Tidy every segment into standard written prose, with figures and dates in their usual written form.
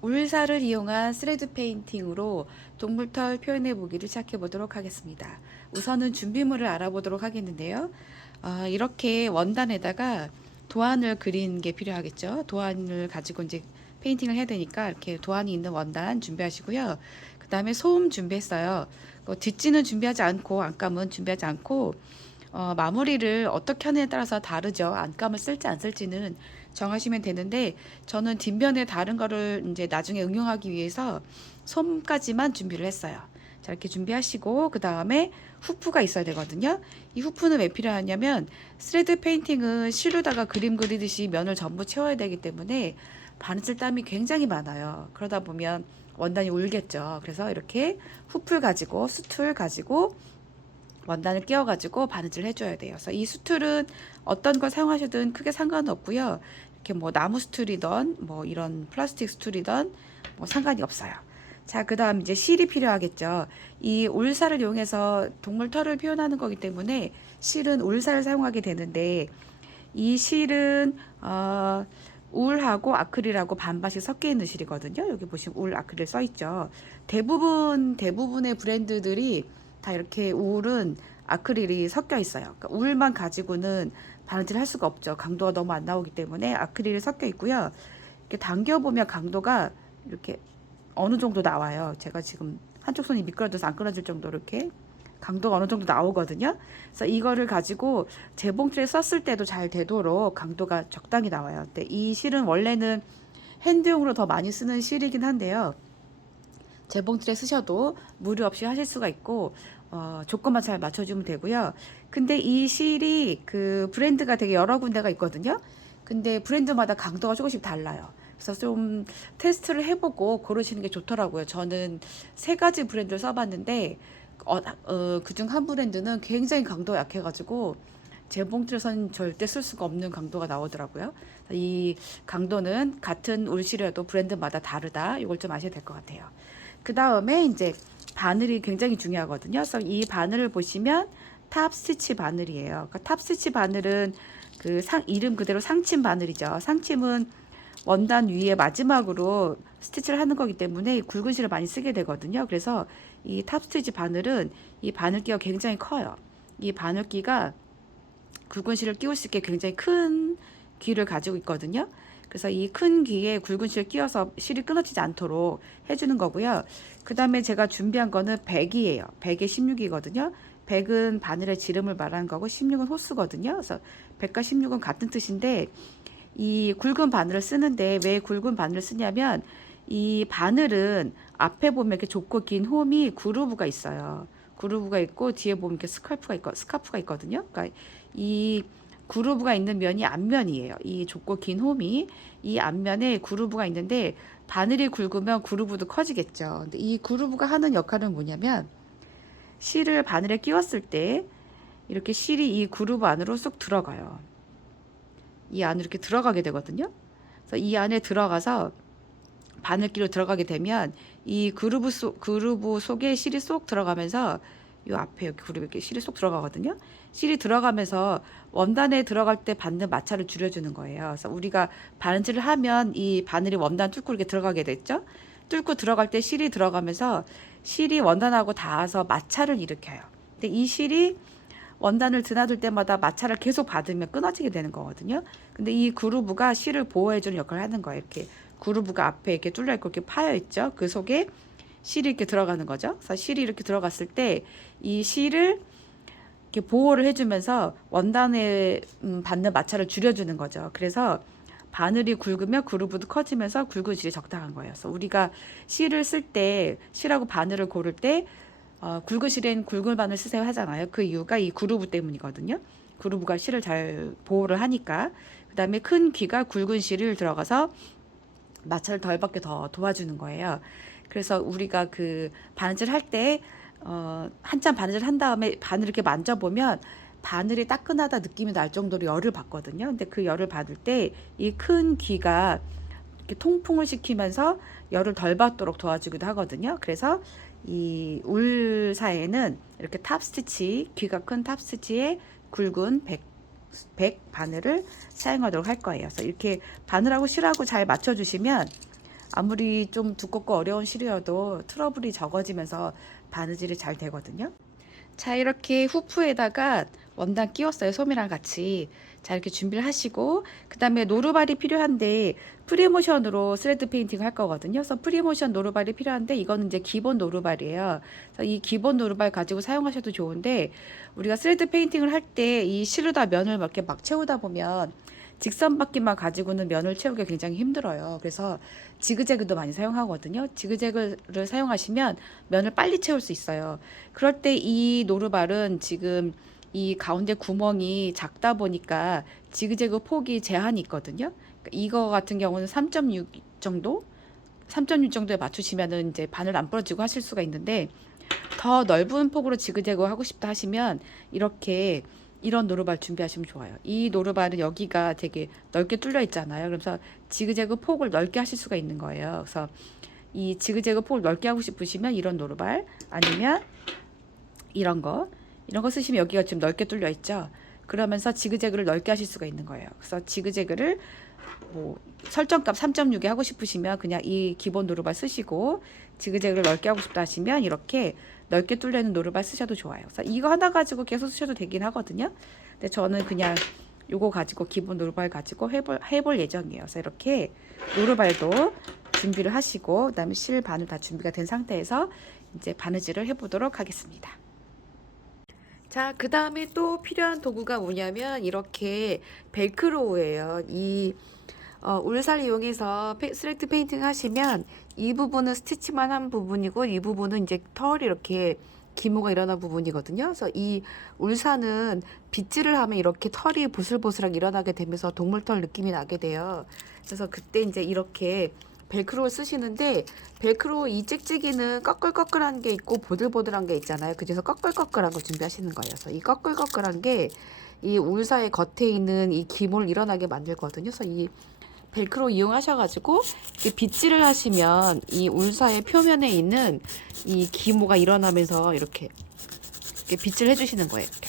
울사를 이용한 스레드 페인팅으로 동물털 표현해 보기를 시작해 보도록 하겠습니다. 우선은 준비물을 알아보도록 하겠는데요. 이렇게 원단에다가 도안을 그린 게 필요하겠죠. 도안을 가지고 이제 페인팅을 해야 되니까 이렇게 도안이 있는 원단 준비하시고요. 그 다음에 소음 준비했어요. 뒷지는 준비하지 않고 안감은 준비하지 않고 마무리를 어떻게 하느냐에 따라서 다르죠. 안감을 쓸지 안 쓸지는 정하시면 되는데 저는 뒷면에 다른 거를 이제 나중에 응용하기 위해서 솜까지만 준비를 했어요. 자, 이렇게 준비하시고 그 다음에 후프가 있어야 되거든요. 이 후프는 왜 필요하냐면 스레드 페인팅은 실로다가 그림 그리듯이 면을 전부 채워야 되기 때문에 바느질 땀이 굉장히 많아요. 그러다 보면 원단이 울겠죠. 그래서 이렇게 후프를 가지고 수툴 가지고 원단을 끼워가지고 바느질 해줘야 돼요. 그래서 이 수툴은 어떤 걸 사용하셔도 크게 상관은 없고요. 이렇게 뭐 나무 수툴이던 뭐 이런 플라스틱 수툴이던 뭐 상관이 없어요. 자, 그 다음 이제 실이 필요하겠죠. 이 울살을 이용해서 동물 털을 표현하는 거기 때문에 실은 울살을 사용하게 되는데 이 실은 울하고 아크릴하고 반반씩 섞여 있는 실이거든요. 여기 보시면 울, 아크릴 써 있죠. 대부분의 브랜드들이 다 이렇게 울은 아크릴이 섞여 있어요. 그러니까 울만 가지고는 바느질 할 수가 없죠. 강도가 너무 안 나오기 때문에 아크릴이 섞여 있고요. 이렇게 당겨 보면 강도가 이렇게 어느 정도 나와요. 제가 지금 한쪽 손이 미끄러져서 안 끊어질 정도로 이렇게 강도가 어느 정도 나오거든요. 그래서 이거를 가지고 재봉틀에 썼을 때도 잘 되도록 강도가 적당히 나와요. 근데 이 실은 원래는 핸드용으로 더 많이 쓰는 실이긴 한데요. 재봉틀에 쓰셔도 무리 없이 하실 수가 있고 조건만 잘 맞춰주면 되고요. 근데 이 실이 그 브랜드가 되게 여러 군데가 있거든요. 근데 브랜드마다 강도가 조금씩 달라요. 그래서 좀 테스트를 해보고 고르시는 게 좋더라고요. 저는 세 가지 브랜드를 써봤는데 그중 한 브랜드는 굉장히 강도가 약해가지고 재봉틀에서는 절대 쓸 수가 없는 강도가 나오더라고요. 이 강도는 같은 울실이라도 브랜드마다 다르다. 이걸 좀 아셔야 될 것 같아요. 그 다음에 이제 바늘이 굉장히 중요하거든요. 그래서 이 바늘을 보시면 탑 스티치 바늘이에요. 그러니까 탑 스티치 바늘은 그 이름 그대로 상침 바늘이죠. 상침은 원단 위에 마지막으로 스티치를 하는 거기 때문에 굵은 실을 많이 쓰게 되거든요. 그래서 이 탑 스티치 바늘은 이 바늘기가 굉장히 커요. 이 바늘기가 굵은 실을 끼울 수 있게 굉장히 큰 귀를 가지고 있거든요. 그래서 이 큰 귀에 굵은 실 끼워서 실이 끊어지지 않도록 해주는 거고요. 그 다음에 제가 준비한 거는 100이에요. 100에 16이거든요. 100은 바늘의 지름을 말하는 거고 16은 호수거든요. 그래서 100과 16은 같은 뜻인데 이 굵은 바늘을 쓰는데 왜 굵은 바늘을 쓰냐면 이 바늘은 앞에 보면 이렇게 좁고 긴 홈이 그루브가 있어요. 그루브가 있고 뒤에 보면 이렇게 스카프가 있거든요. 그러니까 이 그루브가 있는 면이 앞면이에요. 이 좁고 긴 홈이 이 앞면에 그루브가 있는데 바늘이 굵으면 그루브도 커지겠죠. 근데 이 그루브가 하는 역할은 뭐냐면 실을 바늘에 끼웠을 때 이렇게 실이 이 그루브 안으로 쏙 들어가요. 이 안으로 이렇게 들어가게 되거든요. 그래서 이 안에 들어가서 바늘기로 들어가게 되면 이 그루브 속에 실이 쏙 들어가면서 요 앞에 여기 그루브 이렇게 실이 쏙 들어가거든요. 실이 들어가면서 원단에 들어갈 때 받는 마찰을 줄여주는 거예요. 그래서 우리가 바느질을 하면 이 바늘이 원단 뚫고 이렇게 들어가게 됐죠. 뚫고 들어갈 때 실이 들어가면서 실이 원단하고 닿아서 마찰을 일으켜요. 근데 이 실이 원단을 드나들 때마다 마찰을 계속 받으면 끊어지게 되는 거거든요. 근데 이 그루브가 실을 보호해주는 역할을 하는 거예요. 이렇게 그루브가 앞에 이렇게 뚫려 있고 이렇게 파여 있죠. 그 속에 실이 이렇게 들어가는 거죠. 그래서 실이 이렇게 들어갔을 때 이 실을 이렇게 보호를 해주면서 원단에 받는 마찰을 줄여주는 거죠. 그래서 바늘이 굵으면 그루브도 커지면서 굵은 실이 적당한 거예요. 그래서 우리가 실을 쓸 때 실하고 바늘을 고를 때 굵은 실엔 굵은 바늘 쓰세요 하잖아요. 그 이유가 이 그루브 때문이거든요. 그루브가 실을 잘 보호를 하니까. 그 다음에 큰 귀가 굵은 실을 들어가서 마찰을 덜 받게 더 도와주는 거예요. 그래서 우리가 그 바느질 할 때 한참 바느질 한 다음에 바늘 이렇게 만져보면 바늘이 따끈하다 느낌이 날 정도로 열을 받거든요. 근데 그 열을 받을 때 이 큰 귀가 이렇게 통풍을 시키면서 열을 덜 받도록 도와주기도 하거든요. 그래서 이 울사에는 이렇게 탑스티치, 귀가 큰 탑스티치에 굵은 백 바늘을 사용하도록 할 거예요. 그래서 이렇게 바늘하고 실하고 잘 맞춰주시면 아무리 좀 두껍고 어려운 실이어도 트러블이 적어지면서 바느질이 잘 되거든요. 자, 이렇게 후프에다가 원단 끼웠어요. 소매랑 같이. 자, 이렇게 준비를 하시고, 그 다음에 노루발이 필요한데, 프리모션으로 스레드 페인팅 할 거거든요. 그래서 프리모션 노루발이 필요한데, 이거는 이제 기본 노루발이에요. 그래서 이 기본 노루발 가지고 사용하셔도 좋은데, 우리가 스레드 페인팅을 할 때 이 실루다 면을 이렇게 막 채우다 보면, 직선바퀴만 가지고는 면을 채우기가 굉장히 힘들어요. 그래서 지그재그도 많이 사용하거든요. 지그재그를 사용하시면 면을 빨리 채울 수 있어요. 그럴 때 이 노루발은 지금 이 가운데 구멍이 작다 보니까 지그재그 폭이 제한이 있거든요. 그러니까 이거 같은 경우는 3.6 정도? 3.6 정도에 맞추시면은 이제 바늘 안 부러지고 하실 수가 있는데, 더 넓은 폭으로 지그재그 하고 싶다 하시면 이렇게 이런 노루발 준비하시면 좋아요. 이 노루발은 여기가 되게 넓게 뚫려 있잖아요. 그래서 지그재그 폭을 넓게 하실 수가 있는 거예요. 그래서 이 지그재그 폭을 넓게 하고 싶으시면 이런 노루발, 아니면 이런 거 쓰시면 여기가 좀 넓게 뚫려 있죠. 그러면서 지그재그를 넓게 하실 수가 있는 거예요. 그래서 지그재그를 뭐 설정값 3.6에 하고 싶으시면 그냥 이 기본 노루발 쓰시고, 지그재그를 넓게 하고 싶다 하시면 이렇게 넓게 뚫려 있는 노루발 쓰셔도 좋아요. 그래서 이거 하나 가지고 계속 쓰셔도 되긴 하거든요. 근데 저는 그냥 요거 가지고 기본 노루발 가지고 해볼 예정이에요. 그래서 이렇게 노루발도 준비를 하시고, 그다음에 실 바늘 다 준비가 된 상태에서 이제 바느질을 해보도록 하겠습니다. 자, 그 다음에 또 필요한 도구가 뭐냐면 이렇게 벨크로우예요. 이 울살 이용해서 스레드 페인팅 하시면 이 부분은 스티치만 한 부분이고, 이 부분은 이제 털이 이렇게 기모가 일어난 부분이거든요. 그래서 이 울산은 빗질을 하면 이렇게 털이 보슬보슬하게 일어나게 되면서 동물털 느낌이 나게 돼요. 그래서 그때 이제 이렇게 벨크로를 쓰시는데, 벨크로 이 찍찍이는 꺼끌꺼끌한 게 있고 보들보들한 게 있잖아요. 그래서 꺼끌꺼끌한 거 준비하시는 거예요. 그래서 이 꺼끌꺼끌한 게 이 울사의 겉에 있는 이 기모를 일어나게 만들거든요. 그래서 이 벨크로 이용하셔가지고 빗질을 하시면 이 울사의 표면에 있는 이 기모가 일어나면서 이렇게 빗질 해주시는 거예요. 이렇게.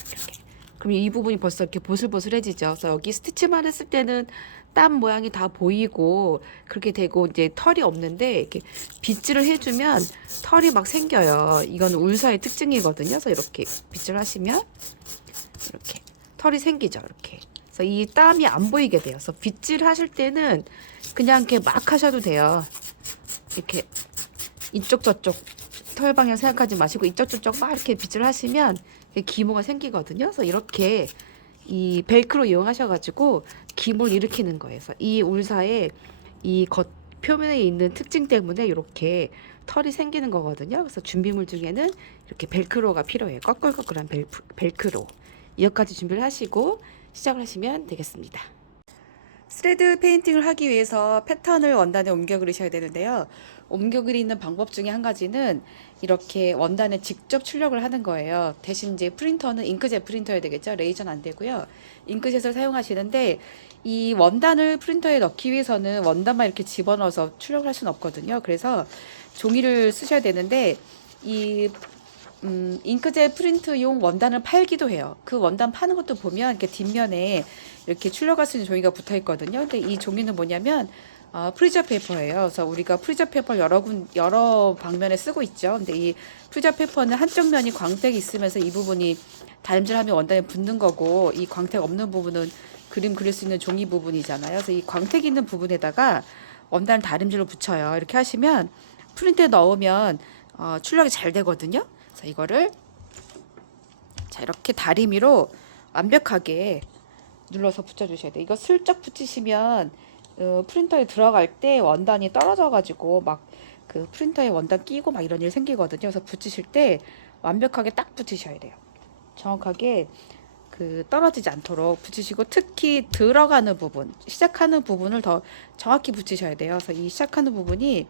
그럼 이 부분이 벌써 이렇게 보슬보슬해지죠. 그래서 여기 스티치만 했을 때는 땀 모양이 다 보이고 그렇게 되고 이제 털이 없는데, 이렇게 빗질을 해주면 털이 막 생겨요. 이건 울사의 특징이거든요. 그래서 이렇게 빗질 하시면 이렇게 털이 생기죠. 이렇게. 그래서 이 땀이 안 보이게 돼요. 그래서 빗질 하실 때는 그냥 이렇게 막 하셔도 돼요. 이렇게 이쪽 저쪽 털 방향 생각하지 마시고 이쪽 저쪽 막 이렇게 빗질 하시면 기모가 생기거든요. 그래서 이렇게 이 벨크로 이용하셔가지고 기모를 일으키는 거예요. 그래서 이 울사의 이 겉 표면에 있는 특징 때문에 이렇게 털이 생기는 거거든요. 그래서 준비물 중에는 이렇게 벨크로가 필요해요. 꺼끌꺼끌한 벨크로. 이것까지 준비를 하시고 시작을 하시면 되겠습니다. 스레드 페인팅을 하기 위해서 패턴을 원단에 옮겨 그리셔야 되는데요. 옮겨 그리는 방법 중에 한 가지는 이렇게 원단에 직접 출력을 하는 거예요. 대신 이제 프린터는 잉크젯 프린터여야 되겠죠. 레이저는 안 되고요. 잉크젯을 사용하시는데, 이 원단을 프린터에 넣기 위해서는 원단만 이렇게 집어넣어서 출력을 할 수는 없거든요. 그래서 종이를 쓰셔야 되는데, 이 잉크젯 프린트용 원단을 팔기도 해요. 그 원단 파는 것도 보면 이렇게 뒷면에 이렇게 출력할 수 있는 종이가 붙어 있거든요. 근데 이 종이는 뭐냐면 프리저 페이퍼예요. 그래서 우리가 프리저 페이퍼 여러 방면에 쓰고 있죠. 근데 이 프리저 페이퍼는 한쪽 면이 광택이 있으면서 이 부분이 다림질하면 원단에 붙는 거고, 이 광택 없는 부분은 그림 그릴 수 있는 종이 부분이잖아요. 그래서 이 광택 있는 부분에다가 원단을 다림질로 붙여요. 이렇게 하시면 프린트에 넣으면 출력이 잘 되거든요. 그래서 이거를 자 이렇게 다리미로 완벽하게 눌러서 붙여주셔야 돼요. 이거 슬쩍 붙이시면 프린터에 들어갈 때 원단이 떨어져가지고 막 그 프린터에 원단 끼고 막 이런 일 생기거든요. 그래서 붙이실 때 완벽하게 딱 붙이셔야 돼요. 정확하게 그 떨어지지 않도록 붙이시고, 특히 들어가는 부분, 시작하는 부분을 더 정확히 붙이셔야 돼요. 그래서 이 시작하는 부분이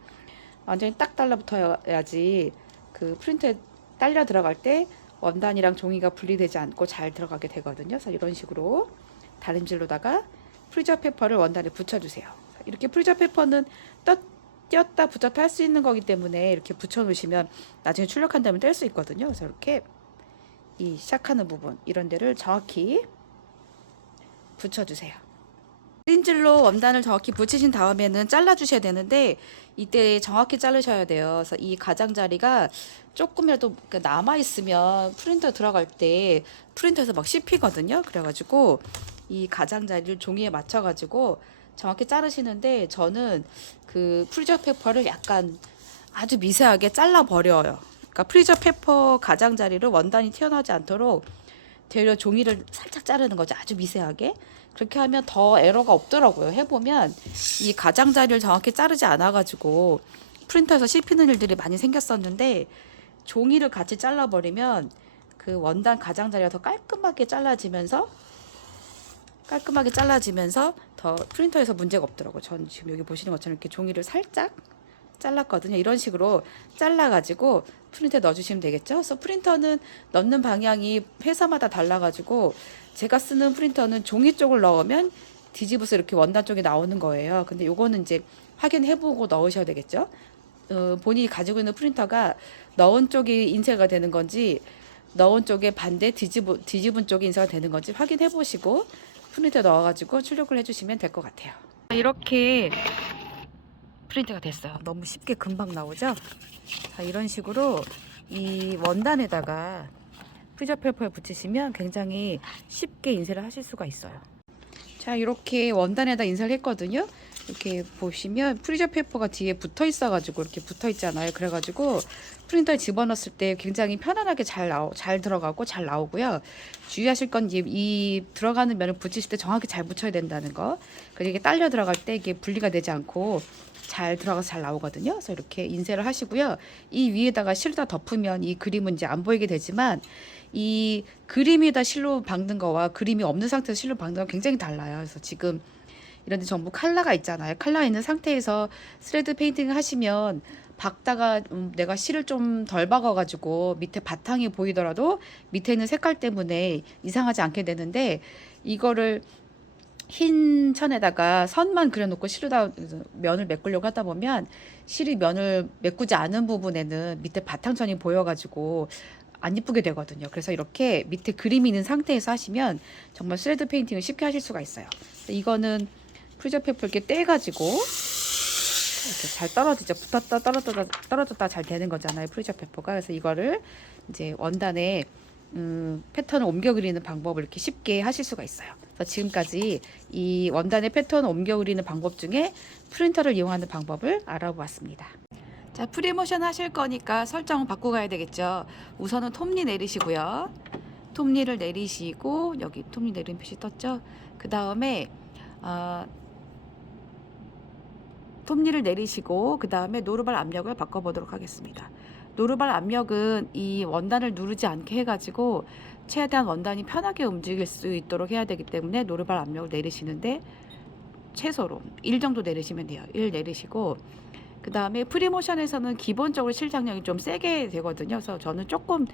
완전히 딱 달라붙어야지 그 프린터에 딸려 들어갈 때 원단이랑 종이가 분리되지 않고 잘 들어가게 되거든요. 그래서 이런 식으로 다림질로다가 프리저 페퍼를 원단에 붙여주세요. 이렇게 프리저 페퍼는 띄었다 붙였다 할 수 있는 거기 때문에 이렇게 붙여 놓으시면 나중에 출력한다면 뗄 수 있거든요. 그래서 이렇게 이 시작하는 부분 이런 데를 정확히 붙여주세요. 린질로 원단을 정확히 붙이신 다음에는 잘라 주셔야 되는데 이때 정확히 자르셔야 돼요. 그래서 이 가장자리가 조금이라도 남아 있으면 프린터 들어갈 때 프린터에서 막 씹히거든요. 그래가지고 이 가장자리를 종이에 맞춰가지고 정확히 자르시는데, 저는 그 프리저 페퍼를 약간 아주 미세하게 잘라 버려요. 그러니까 프리저 페퍼 가장자리를 원단이 튀어나오지 않도록 되려 종이를 살짝 자르는 거죠. 아주 미세하게. 그렇게 하면 더 에러가 없더라고요. 해보면 이 가장자리를 정확히 자르지 않아가지고 프린터에서 씹히는 일들이 많이 생겼었는데, 종이를 같이 잘라버리면 그 원단 가장자리가 더 깔끔하게 잘라지면서 더 프린터에서 문제가 없더라고요. 전 지금 여기 보시는 것처럼 이렇게 종이를 살짝 잘랐거든요. 이런 식으로 잘라가지고 프린터에 넣어주시면 되겠죠. 그래서 프린터는 넣는 방향이 회사마다 달라가지고 제가 쓰는 프린터는 종이 쪽을 넣으면 뒤집어서 이렇게 원단 쪽이 나오는 거예요. 근데 요거는 이제 확인해보고 넣으셔야 되겠죠. 본인이 가지고 있는 프린터가 넣은 쪽이 인쇄가 되는 건지 넣은 쪽에 반대 뒤집은 쪽이 인쇄가 되는 건지 확인해보시고 프린터에 넣어가지고 출력을 해주시면 될 것 같아요. 이렇게 프린트가 됐어요. 너무 쉽게 금방 나오죠? 자, 이런 식으로 이 원단에다가 프리저 페퍼에 붙이시면 굉장히 쉽게 인쇄를 하실 수가 있어요. 자, 이렇게 원단에다 인쇄를 했거든요. 이렇게 보시면 프리저 페퍼가 뒤에 붙어 있어 가지고 이렇게 붙어 있잖아요. 그래 가지고 프린터에 집어넣었을 때 굉장히 편안하게 잘 들어가고 잘 나오고요. 주의하실 건 이 들어가는 면을 붙이실 때 정확히 잘 붙여야 된다는 거. 그리고 이게 딸려 들어갈 때 이게 분리가 되지 않고 잘 들어가서 잘 나오거든요. 그래서 이렇게 인쇄를 하시고요. 이 위에다가 실다 덮으면 이 그림은 이제 안 보이게 되지만, 이 그림에다 실로 박는 거와 그림이 없는 상태에서 실로 박는 건 굉장히 달라요. 그래서 지금 이런 데 전부 칼라가 있잖아요. 칼라 있는 상태에서 스레드 페인팅 하시면 박다가 내가 실을 좀 덜 박아가지고 밑에 바탕이 보이더라도 밑에 있는 색깔 때문에 이상하지 않게 되는데, 이거를 흰 천에다가 선만 그려놓고 실에다 면을 메꾸려고 하다 보면 실이 면을 메꾸지 않은 부분에는 밑에 바탕천이 보여가지고 안 이쁘게 되거든요. 그래서 이렇게 밑에 그림이 있는 상태에서 하시면 정말 스레드 페인팅을 쉽게 하실 수가 있어요. 이거는 프리저 페퍼 이렇게 떼가지고 이렇게 잘 떨어지죠. 붙었다 떨어졌다 잘 되는 거잖아요. 프리저 페퍼가. 그래서 이거를 이제 원단에 패턴을 옮겨 그리는 방법을 이렇게 쉽게 하실 수가 있어요. 그래서 지금까지 이 원단의 패턴을 옮겨 그리는 방법 중에 프린터를 이용하는 방법을 알아보았습니다. 자, 프리모션 하실 거니까 설정을 바꾸고 가야 되겠죠. 우선은 톱니 내리시고요. 톱니를 내리시고, 여기 톱니 내리는 표시 떴죠. 그 다음에 톱니를 내리시고, 그 다음에 노루발 압력을 바꿔보도록 하겠습니다. 노루발 압력은 이 원단을 누르지 않게 해가지고 최대한 원단이 편하게 움직일 수 있도록 해야 되기 때문에 노루발 압력을 내리시는데 최소로 1 정도 내리시면 돼요. 1 내리시고, 그 다음에 프리모션에서는 기본적으로 실장력이 좀 세게 되거든요. 그래서 저는 조금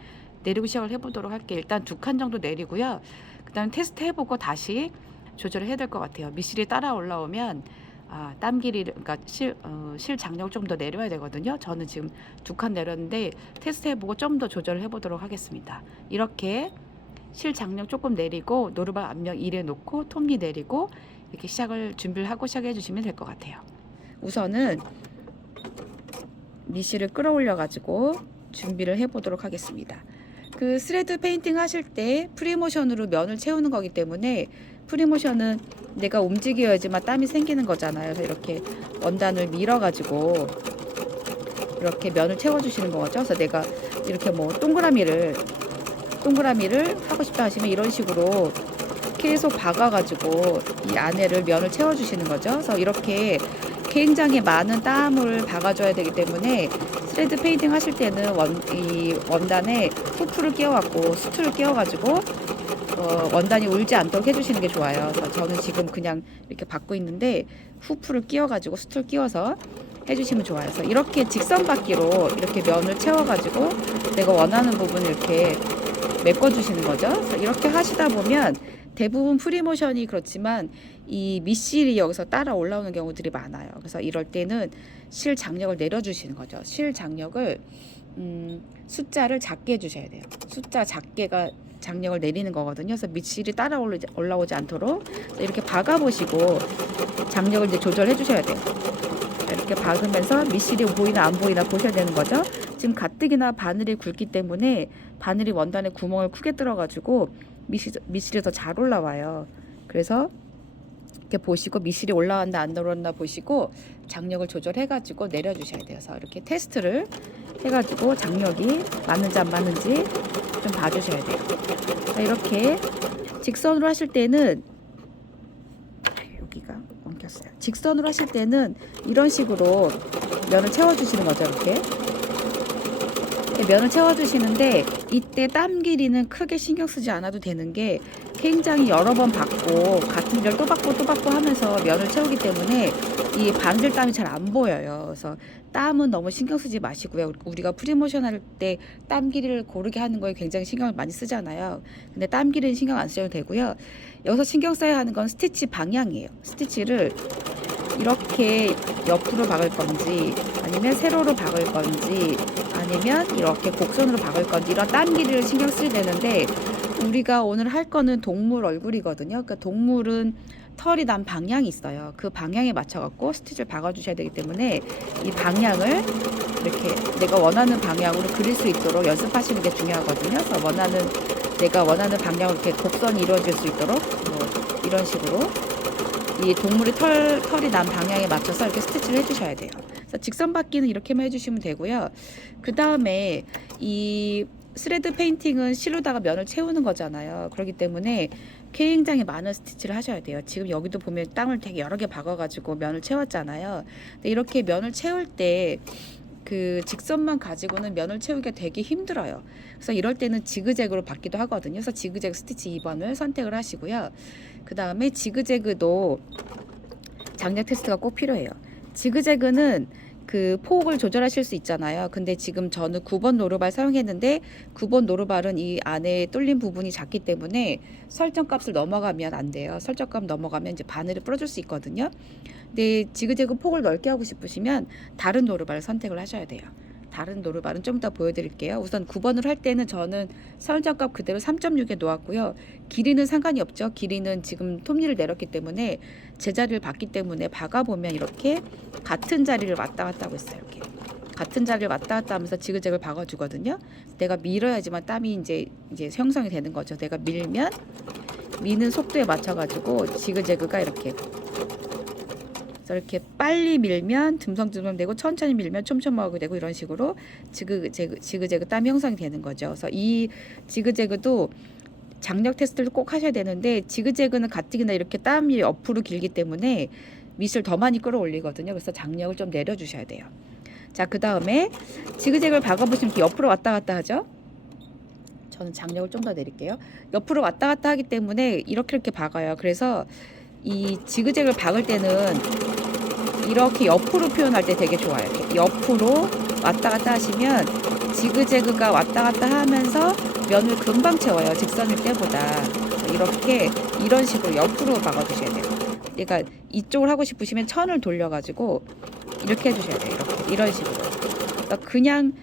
내리고 시작을 해보도록 할게요. 일단 2칸 정도 내리고요. 그 다음에 테스트 해보고 다시 조절을 해야 될 것 같아요. 미실이 따라 올라오면 땀 길이를, 그러니까 실 장력을 좀 더 내려야 되거든요. 저는 지금 2칸 내렸는데 테스트 해보고 좀 더 조절을 해보도록 하겠습니다. 이렇게 실 장력 조금 내리고 노루발 압력 1에 놓고 톱니 내리고 이렇게 준비를 하고 시작해 주시면 될 것 같아요. 우선은 미실을 끌어올려 가지고 준비를 해 보도록 하겠습니다. 그 스레드 페인팅 하실 때 프리모션으로 면을 채우는 거기 때문에, 프리모션은 내가 움직여야지만 땀이 생기는 거잖아요. 그래서 이렇게 원단을 밀어 가지고 이렇게 면을 채워 주시는 거죠. 그래서 내가 이렇게 뭐 동그라미를 하고 싶다 하시면 이런 식으로 계속 박아 가지고 이 안에를 면을 채워 주시는 거죠. 그래서 이렇게 굉장히 많은 땀을 박아줘야 되기 때문에 스레드 페인팅 하실 때는 이 원단에 후프를 끼워갖고 수트를 끼워가지고 원단이 울지 않도록 해주시는 게 좋아요. 그래서 저는 지금 그냥 이렇게 받고 있는데 후프를 끼워가지고 수트를 끼워서 해주시면 좋아요. 그래서 이렇게 직선받기로 이렇게 면을 채워가지고 내가 원하는 부분을 이렇게 메꿔주시는 거죠. 그래서 이렇게 하시다 보면 대부분 프리모션이 그렇지만 이 밑실이 여기서 따라 올라오는 경우들이 많아요. 그래서 이럴 때는 실 장력을 내려주시는 거죠. 실 장력을 숫자를 작게 해주셔야 돼요. 숫자 장력을 내리는 거거든요. 그래서 밑실이 따라 올라오지 않도록 이렇게 박아 보시고 장력을 이제 조절해 주셔야 돼요. 이렇게 박으면서 밑실이 보이나 안 보이나 보셔야 되는 거죠. 지금 가뜩이나 바늘이 굵기 때문에 바늘이 원단에 구멍을 크게 뚫어가지고 밑실이 더 잘 올라와요. 그래서 이렇게 보시고 밑실이 올라왔나 안 올라왔나 보시고 장력을 조절해가지고 내려주셔야 돼요. 그래서 이렇게 테스트를 해가지고 장력이 맞는지 안 맞는지 좀 봐주셔야 돼요. 자, 이렇게 직선으로 하실 때는 여기가 엉켰어요. 직선으로 하실 때는 이런 식으로 면을 채워주시는 거죠. 이렇게 면을 채워주시는데 이때 땀 길이는 크게 신경 쓰지 않아도 되는 게 굉장히 여러 번 받고 같은 걸 또 받고 하면서 면을 채우기 때문에 이 바늘 땀이 잘 안 보여요. 그래서 땀은 너무 신경 쓰지 마시고요. 우리가 프리모션 할 때 땀 길이를 고르게 하는 거에 굉장히 신경을 많이 쓰잖아요. 근데 땀 길이는 신경 안 쓰셔도 되고요. 여기서 신경 써야 하는 건 스티치 방향이에요. 스티치를 이렇게 옆으로 박을 건지 아니면 세로로 박을 건지 아니면 이렇게 곡선으로 박을 건지 이런 땀 길이를 신경 쓰야 되는데 우리가 오늘 할 거는 동물 얼굴이거든요. 그러니까 동물은 털이 난 방향이 있어요. 그 방향에 맞춰 갖고 스티치를 박아 주셔야 되기 때문에 이 방향을 이렇게 내가 원하는 방향으로 그릴 수 있도록 연습하시는 게 중요하거든요. 그래서 내가 원하는 방향으로 이렇게 곡선이 이루어질 수 있도록 뭐 이런 식으로 이 동물의 털이 난 방향에 맞춰서 이렇게 스티치를 해주셔야 돼요. 그래서 직선 받기는 이렇게만 해주시면 되고요. 그 다음에 이 스레드 페인팅은 실로다가 면을 채우는 거잖아요. 그렇기 때문에 굉장히 많은 스티치를 하셔야 돼요. 지금 여기도 보면 땅을 되게 여러 개 박아가지고 면을 채웠잖아요. 근데 이렇게 면을 채울 때 그 직선만 가지고는 면을 채우기가 되게 힘들어요. 그래서 이럴 때는 지그재그로 받기도 하거든요. 그래서 지그재그 스티치 2번을 선택을 하시고요. 그 다음에 지그재그도 장력 테스트가 꼭 필요해요. 지그재그는 그 폭을 조절하실 수 있잖아요. 근데 지금 저는 9번 노루발 사용했는데 9번 노루발은 이 안에 뚫린 부분이 작기 때문에 설정값을 넘어가면 안 돼요. 설정값 넘어가면 이제 바늘을 부러질 수 있거든요. 근데 지그재그 폭을 넓게 하고 싶으시면 다른 노루발을 선택을 하셔야 돼요. 다른 노루발은 좀 이따 보여드릴게요. 우선 9번을 할 때는 저는 설정값 그대로 3.6에 놓았고요. 길이는 상관이 없죠. 길이는 지금 톱니를 내렸기 때문에 제자리를 봤기 때문에 박아보면 이렇게 같은 자리를 왔다 갔다 하고 있어요. 이렇게 같은 자리를 왔다 갔다 하면서 지그재그를 박아주거든요. 내가 밀어야지만 땀이 이제 형성이 되는 거죠. 내가 밀면 미는 속도에 맞춰가지고 지그재그가 이렇게 빨리 밀면 듬성듬성 되고 천천히 밀면 촘촘하게 되고 이런 식으로 지그재그 땀이 형성이 되는 거죠. 그래서 이 지그재그도 장력 테스트를 꼭 하셔야 되는데 지그재그는 가뜩이나 이렇게 땀이 옆으로 길기 때문에 밑을 더 많이 끌어올리거든요. 그래서 장력을 좀 내려주셔야 돼요. 자, 그 다음에 지그재그를 박아보시면 이렇게 옆으로 왔다 갔다 하죠. 저는 장력을 좀 더 내릴게요. 옆으로 왔다 갔다 하기 때문에 이렇게 박아요. 그래서 이 지그재그를 박을 때는 이렇게 옆으로 표현할 때 되게 좋아요. 이렇게 옆으로 왔다 갔다 하시면 지그재그가 왔다 갔다 하면서 면을 금방 채워요. 직선일 때보다. 이렇게 이런 식으로 옆으로 박아주셔야 돼요. 그러니까 이쪽을 하고 싶으시면 천을 돌려가지고 이렇게 해주셔야 돼요. 이런 식으로. 그러니까 그냥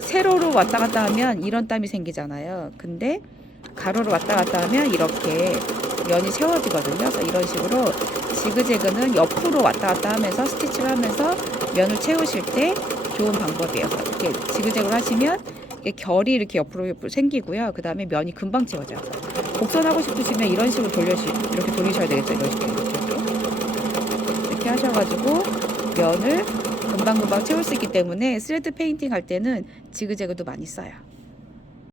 세로로 왔다 갔다 하면 이런 땀이 생기잖아요. 근데 가로로 왔다 갔다 하면 이렇게 면이 채워지거든요. 그래서 이런 식으로 지그재그는 옆으로 왔다 갔다 하면서 스티치를 하면서 면을 채우실 때 좋은 방법이에요. 이렇게 지그재그를 하시면 결이 이렇게 옆으로 생기고요. 그 다음에 면이 금방 채워져요. 곡선하고 싶으시면 이런 식으로 이렇게 돌리셔야 되겠죠. 이런 식으로 이렇게 하셔가지고 면을 금방금방 채울 수 있기 때문에 스레드 페인팅 할 때는 지그재그도 많이 써요.